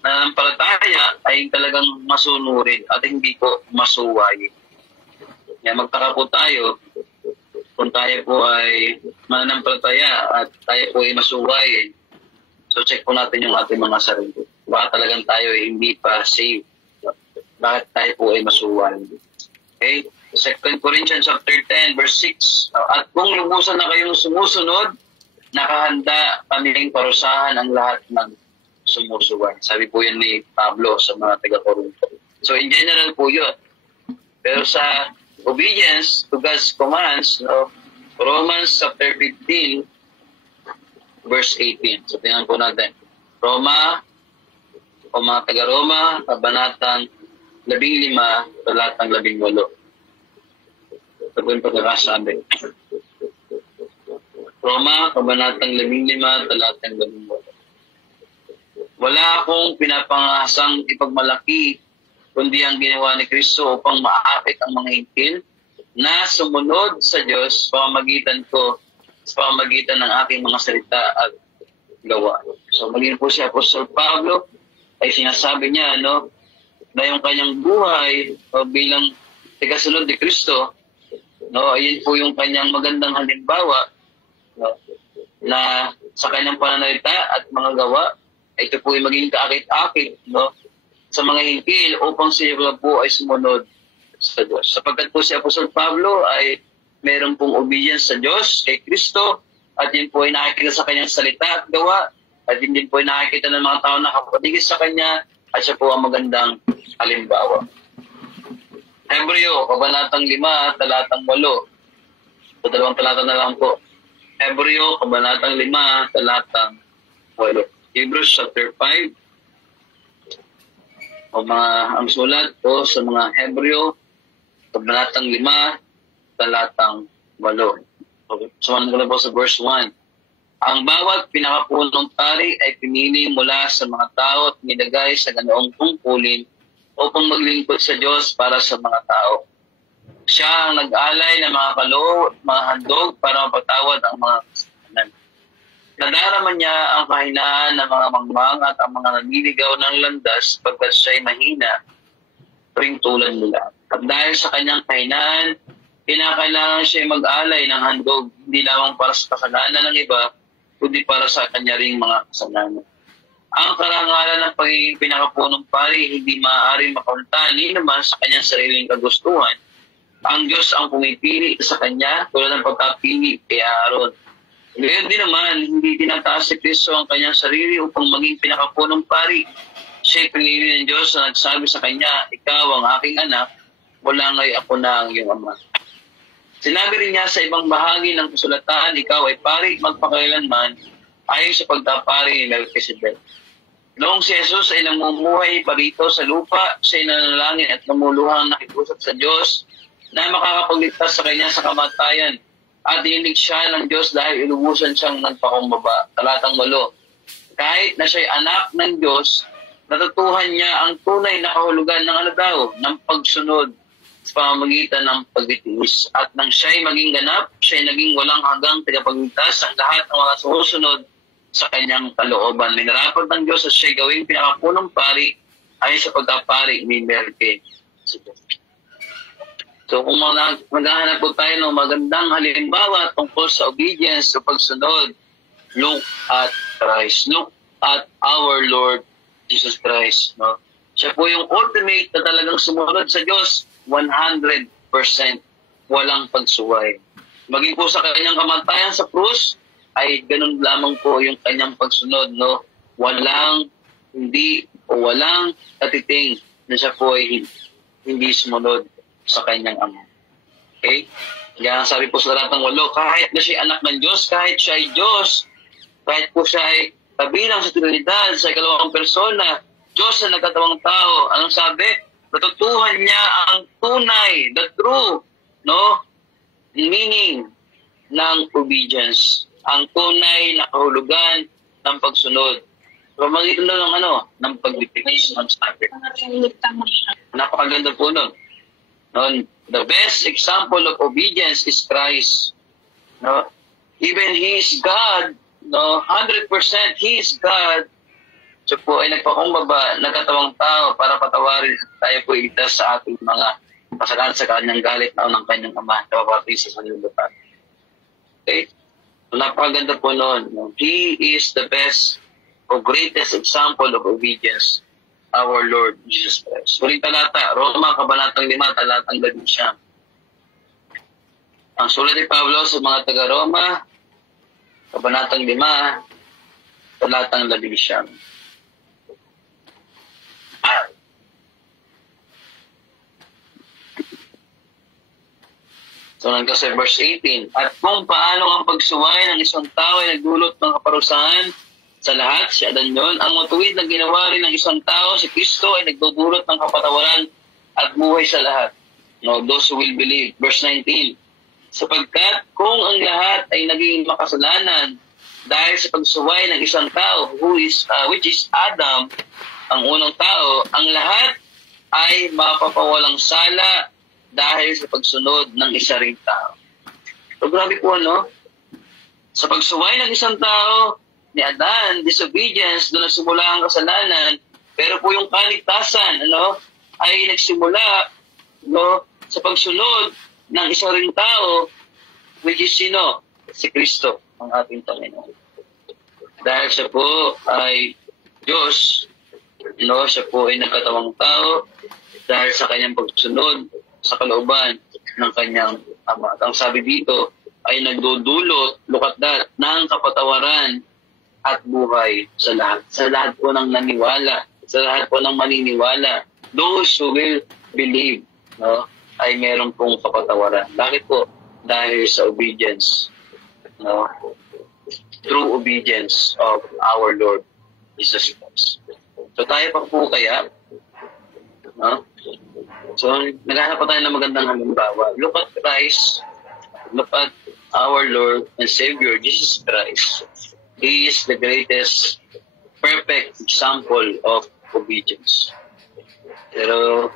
nanampalataya ay talagang masunurin at hindi po masuwayin. Yan, magtaka po tayo kung tayo po ay mananampalataya at tayo po ay masuwayin. So check po natin yung ating mga sarili. Baka talagang tayo ay hindi pa safe. Bakit tayo po ay masuwayin? Okay? 2 Corinthians chapter 10, verse 6. At kung lubusan na kayong sumusunod, nakahanda kaming parusahan ang lahat ng sumusuway. Sabi po yan ni Pablo sa mga taga-Corinto. So in general po yun. Pero sa obedience to God's commands, no, Romans chapter 15, verse 18. So tingnan po natin. Roma, o mga taga-Roma, kabanatang 15, talatang 18. Ito po yung pagkakasabi. Roma, kabanatang 15, talatang 18. Wala akong pinapangasang ipagmalaki, kundi ang ginawa ni Kristo upang maakit ang mga hintil na sumunod sa Diyos sa pamamagitan ko, sa pamamagitan ng aking mga salita at gawa. So maging po si Apostol Pablo ay sinasabi niya, no, na yung kanyang buhay bilang tagasunod ni Kristo, no, ayun po yung kanyang magandang halimbawa, no, na sa kanyang pananalita at mga gawa, ito po ay maging kaakit-akit, no, sa mga hintil upang sila po ay sumunod sa Diyos. Sapagkat po si Apostol Pablo ay meron pong obedience sa Diyos, kay Kristo, at yun po ay nakikita sa kanyang salita at gawa, at yun din po ay nakikita ng mga tao na kapatigis sa kanya, at siya po ang magandang halimbawa. Hebreo, kabanatang 5, talatang 8. So, 2 talata na lang po. Hebreo, kabanatang 5, talatang 8. Hebrews chapter 5. O ang sulat po sa mga Hebreo, kabanatang 5, talatang 8. Okay. Sumanan ko na po sa verse 1. Ang bawat pinakapunong pari ay pinili mula sa mga tao at nilagay sa ganoong tungkulin upang maglingkod sa Diyos para sa mga tao. Siya ang nag-alay ng mga kaloob, mga handog para mapatawad ang mga kasalanan. Nadarama niya ang kahinaan ng mga mangmang at ang mga naniligaw ng landas pagkat siya'y mahina, ring tulad nila. At dahil sa kanyang kahinaan, kinakailangan siya'y mag-alay ng handog, hindi lamang para sa kasalanan ng iba, kundi para sa kanya ring mga kasalanan. Ang karangalan ng pagiging pinakapunong pari hindi maaaring makaunta ni naman sa kanyang sariling kagustuhan. Ang Diyos ang pumipili sa kanya tulad ng pagkapili kay Aaron. Ngayon din naman, hindi tinataas si Kristo ang kanyang sarili upang maging pinakapunong pari. Siya'y pinili ng Diyos na nagsabi sa kanya, ikaw ang aking anak, mula ngayon ako na ang iyong ama. Sinabi rin niya sa ibang bahagi ng kasulatan, ikaw ay pari magpakailanman ayon sa pagtapari ni Melchizedek. Noong si Jesus ay namumuhay pa rito sa lupa, siya ay nanalangin at namuluhang nakikusap sa Diyos na makakapagligtas sa kanya sa kamatayan. At dinilig siya ng Diyos dahil ilubusan siyang nagpakumbaba. Talatang 8. Kahit na siya'y anak ng Diyos, natutuhan niya ang tunay na kahulugan ng ng pagsunod sa pamamagitan ng pagtitiis. At nang siya'y maging ganap, siya'y naging walang hanggang tagapagligtas ang lahat ng mga sumusunod sa kanyang kalooban. Minarapat ng Diyos at siya'y gawing pinakapunong pari ayon sa pagkapari ni Melchizedek. So kung maghahanap po tayo ng magandang halimbawa tungkol sa obedience, sa pagsunod, look at Christ. Look at our Lord Jesus Christ. No? Siya po yung ultimate na talagang sumunod sa Diyos 100%. Walang pagsuway. Maging po sa kanyang kamatayan sa krus, ay ganun lamang po yung kanyang pagsunod. No? Walang katiting na siya po ay hindi sumunod sa kanyang ama. Okay? Kaya sabi po sa talatang 8, kahit na siya anak ng Diyos, kahit siya ay Diyos, kahit po siya ay kabilang sa Trinidad, sa ikalawang persona, Diyos na nagkatawang tao. Anong sabi? Natutuhan niya ang tunay, the true, no? Meaning ng obedience. Ang tunay na kahulugan ng pagsunod. Pamagitan na ng ng pagbibigay ng sabi. Napakaganda po nun. No? The best example of obedience is Christ. No? Even He is God, no? 100% He is God. Siya po ay nagpakumbaba, nagkatawang tao para patawarin tayo po iligtas sa ating mga kasalanan sa kanyang galit na ng kanyang ama na papatay sa sanlibutan. Okay? So, napakaganda po noon. No? He is the best or greatest example of obedience, our Lord Jesus Christ. Huling talata, Roma, Kabanatang 5, talatang 11. Ang sulat ni Pablo sa mga taga-Roma, Kabanatang 5, talatang 11. So, kasi verse 18, at kung paano ang pagsuway ng isang tao ay nagdulot ng kaparusahan sa lahat, si Adan yun, ang matuwid na ginawa rin ng isang tao, si Kristo, ay nagdudulot ng kapatawaran at buhay sa lahat. No, those who will believe. Verse 19, sapagkat kung ang lahat ay naging makasalanan dahil sa pagsuway ng isang tao, which is Adam, ang unang tao, ang lahat ay mapapawalang sala dahil sa pagsunod ng isa ring tao. So, grabe po, no? Sa pagsuway ng isang tao, ni Adan, disobedience, doon nagsimula ang kasalanan, pero po yung kaligtasan, ay nagsimula, sa pagsunod ng isa ring tao, which is sino? Si Kristo, ang ating Panginoon. Dahil siya po ay Diyos, siya po ay nagkatawang tao, dahil sa kanyang pagsunod sa kalooban ng kanyang ama. Ang sabi dito ay nagdudulot, look at that, ng kapatawaran at buhay sa lahat. Sa lahat po ng naniwala, sa lahat po ng maniniwala, those who will believe, ay meron pong kapatawaran. Bakit po? Dahil sa obedience, true obedience of our Lord Jesus Christ. So tayo pa po kaya, so, naghahanap pa tayo ng magandang halimbawa. Look at Christ. Look at our Lord and Savior, Jesus Christ. He is the greatest, perfect example of obedience. Pero,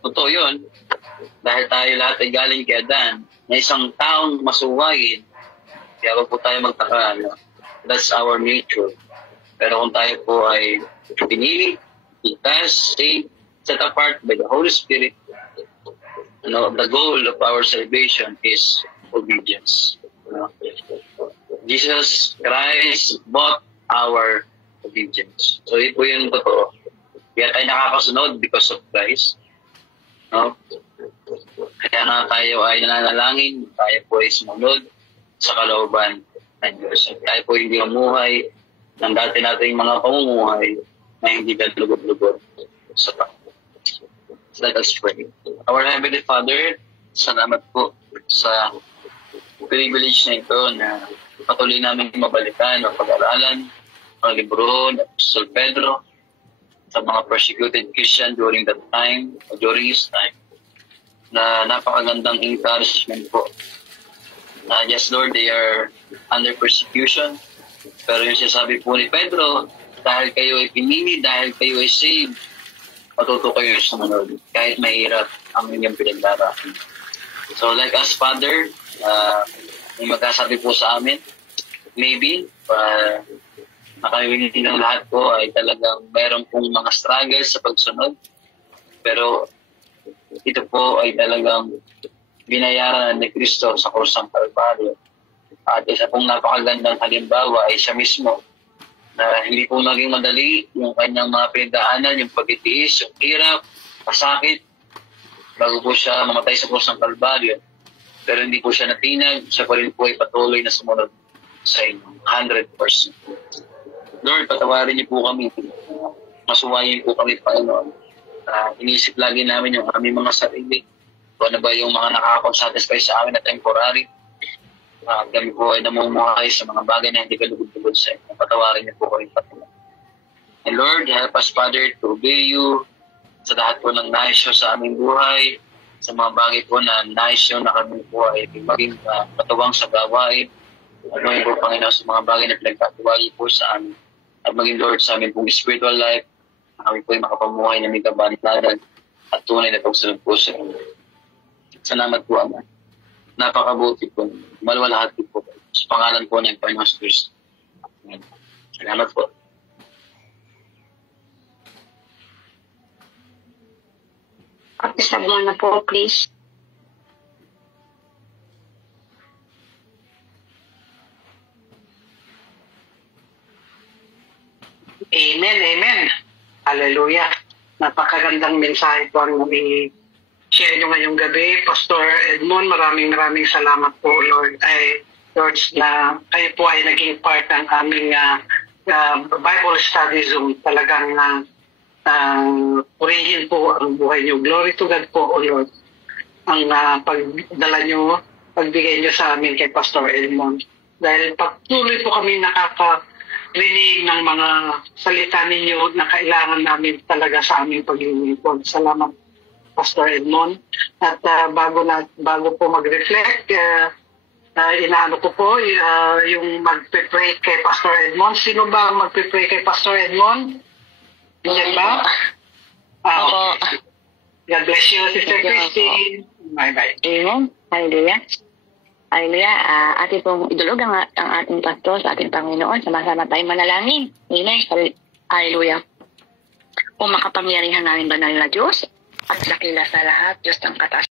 totoo yun. Dahil tayo lahat ay galing kay Adan, na isang taong masuwayin, kaya wag po tayo magtaka. That's our nature. Pero kung tayo po ay pinili, itas, saved, set apart by the Holy Spirit, the goal of our salvation is obedience. Jesus Christ bought our obedience. So, ito yung totoo. Kaya tayo nakakasunod because of Christ. Kaya na tayo ay nananalangin, tayo po ay sumunod sa kalooban ng Diyos. Tayo po hindi mamuhay ng dati nating mga pamumuhay na hindi galugod-lugod sa Panginoon. Let us pray. Our Heavenly Father, salamat po sa privilege na ito na patuloy namin mabalikan o pag-aralan ang libro ng Apostol Pedro sa mga persecuted Christian during that time, or during his time, na napakagandang encouragement po. Yes, Lord, they are under persecution, pero yung sinasabi po ni Pedro, dahil kayo ay pinili, dahil kayo ay saved, matuto kayo sumunod kahit mahirap ang inyong pinagdaraanan. So like us, Father, may magkasabi po sa amin, maybe, nakawinin ng lahat po ay talagang mayroon pong mga struggles sa pagsunod. Pero ito po ay talagang binayaran ni Kristo sa krusang Kalbaryo. At isa pong napakagandang halimbawa ay siya mismo, na hindi po naging madali yung kanyang mga pinagdaanan, yung pagtitiis, yung hirap, pasakit, bago po siya mamatay sa krus ng Kalbaryo. Pero hindi po siya natinag, siya pa rin po ay patuloy na sumunod sa inyo, 100%. Lord, patawarin niyo po kami, masuwayin po kami, Panginoon. Inisip lagi namin yung aming mga sarili, kung ano ba yung mga nakakapag-satisfy sa amin na temporary. Kami po ay namumuhay sa mga bagay na hindi kalugod-lugod sa inyo. Patawarin niyo po kami, Panginoon. And Lord, help us, Father, to obey you sa lahat po ng nais nyo sa aming buhay, sa mga bagay po na nais nyo na kami po ay maging patuwang sa gawain. At maging po, Panginoon, sa mga bagay na pinagkatuwagi po sa amin. At maging, Lord, sa aming pong spiritual life, na kami po ay makapamuhay na may kabanitagan at tunay na pagsunod po sa inyo. Salamat po, Ama. Napakabuti po. Maluwalhati po. Sa pangalan po ng Panginoon Kristo. Amen. Salamat po. Pakisab mo na po, please. Amen, amen. Hallelujah. Napakagandang mensahe po ang i-share nyo ngayong gabi. Pastor Edmond, maraming salamat po, Lord. Lord, na kayo po ay naging part ng aming Bible study Zoom. Talagang purihin po ang buhay nyo. Glory to God po, O Lord. Ang pagdala nyo, pagbigay nyo sa amin kay Pastor Edmond. Dahil patuloy po kami nakakarinig ng mga salita ninyo na kailangan namin talaga sa aming paglilingkod. Salamat, Pastor Edmond. At bago po mag-reflect, inaano ko po yung mag-pray kay Pastor Edmond. Sino ba ang mag-pray kay Pastor Edmond? Diyan ba? Opo. God bless you, Sister Christine. Bye-bye. Amen. Hallelujah. Hallelujah. Ating pong idulog ang ating pastor sa ating Panginoon. Sama-sama tayong manalangin. Amen. Hallelujah. O makapangyarihan namin banal na Diyos at dakila sa lahat, Diyos ng kataas.